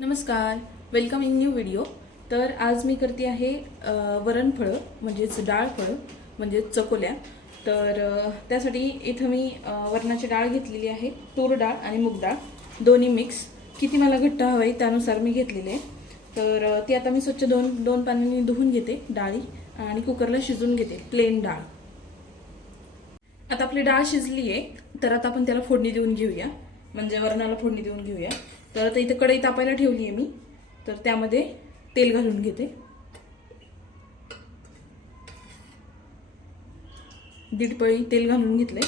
नमस्कार, welcome in new video. तर आज मी करते आहे वरणफळं म्हणजेच डाळफळं म्हणजेच चकोल्या. तर त्यासाठी इथं मी वरणाची डाळ घेतलेली आहे, तूर डाळ आणि मूग डाळ दोन्ही मिक्स. किती मला घट्ट हवं आहे त्यानुसार मी घेतलेली आहे. तर ती आता मी स्वच्छ दोन पाण्याने धुवून घेते डाळी आणि कुकरला शिजवून घेते प्लेन डाळ. आता आपली डाळ शिजली आहे, तर आता आपण त्याला फोडणी देऊन घेऊया, म्हणजे वरणाला फोडणी देऊन घेऊया. तर आता इथं कढई तापायला ठेवली आहे मी, तर त्यामध्ये तेल घालून घेते. दीड पळी तेल घालून घेतलंय.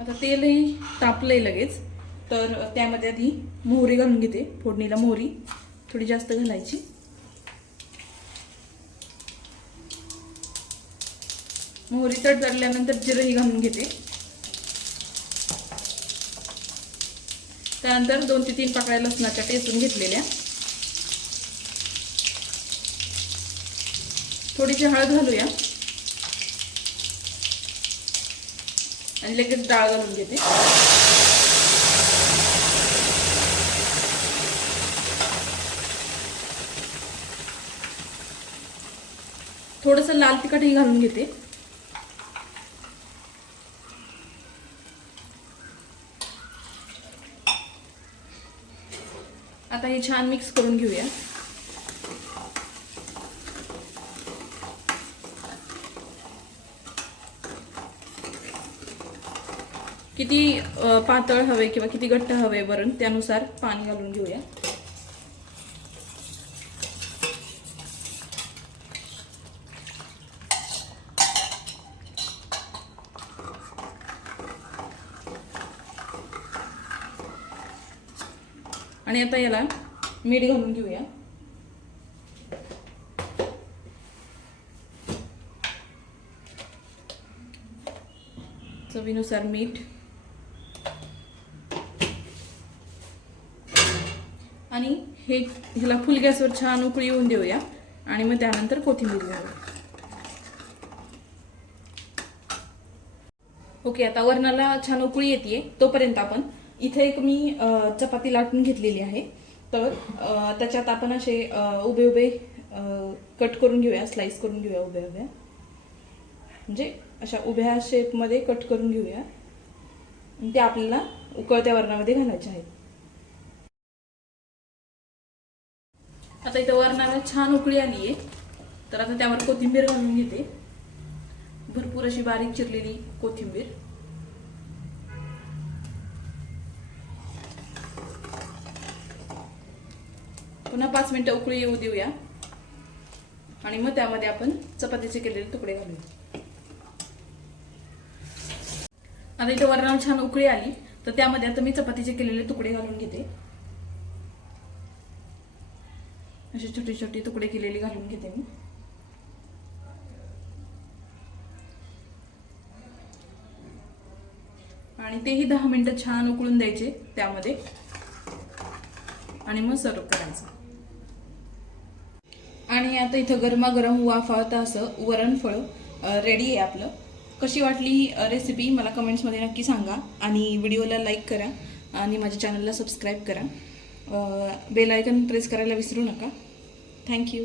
आता तेलही तापलंय लगेच, तर त्यामध्ये आधी मोहरी घालून घेते. फोडणीला मोहरी थोडी जास्त घालायची. मोहरी तडतडल्यानंतर जिरंही घालून घेते. त्यानंतर 2 ते 3 पाकळ्या लसणाच्या टेचून घेतलेल्या. थोडीशी हळद घालूया आणि लगेच डाळ घालून घेते. थोडंसं लाल तिखटही घालून घेते. आता हे छान मिक्स करून घेऊया. किती पातळ हवे किंवा किती घट्ट हवे वरण त्यानुसार पाणी घालून घेऊया. आणि आता याला मीठ घालून घेऊया. चवीनुसार मीठ आणि ह्याला फुल गॅसवर छान उकळी येऊन देऊया आणि मग त्यानंतर कोथिंबीर घालूया. ओके, आता वरणाला छान उकळी येते तोपर्यंत आपण इथे एक मी चपाती लाटून घेतलेली आहे. तर त्याच्यात आपण असे उभे उभे कट करून घेऊया, स्लाइस करून घेऊया उभ्या उभ्या, म्हणजे अशा उभ्या शेपमध्ये कट करून घेऊया. ते आपल्याला उकळत्या वरणामध्ये घालायचे आहेत. आता इथं वरणाला छान उकळी आली आहे, तर आता त्यावर कोथिंबीर घालून घेते. भरपूर अशी बारीक चिरलेली कोथिंबीर. पुन्हा 5 मिनिटं उकळी येऊ देऊया आणि मग त्यामध्ये आपण चपातीचे केलेले तुकडे घालूया. आता इथे वरणाला छान उकळी आली, तर त्यामध्ये आता मी चपातीचे केलेले तुकडे घालून घेते. असे छोटे छोटे तुकडे केलेले घालून घेते मी. आणि तेही 10 मिनिटं छान उकळून द्यायचे त्यामध्ये आणि मग सर्व करायचं. आणि आता इथं गरमागरम वाफाळतं असं वरणफळ रेडी आहे आपलं. कशी वाटली रेसिपी मला कमेंट्समध्ये नक्की सांगा आणि व्हिडिओला लाईक करा आणि माझ्या चॅनलला सबस्क्राईब करा. बेल आयकॉन प्रेस करायला विसरू नका. थँक्यू.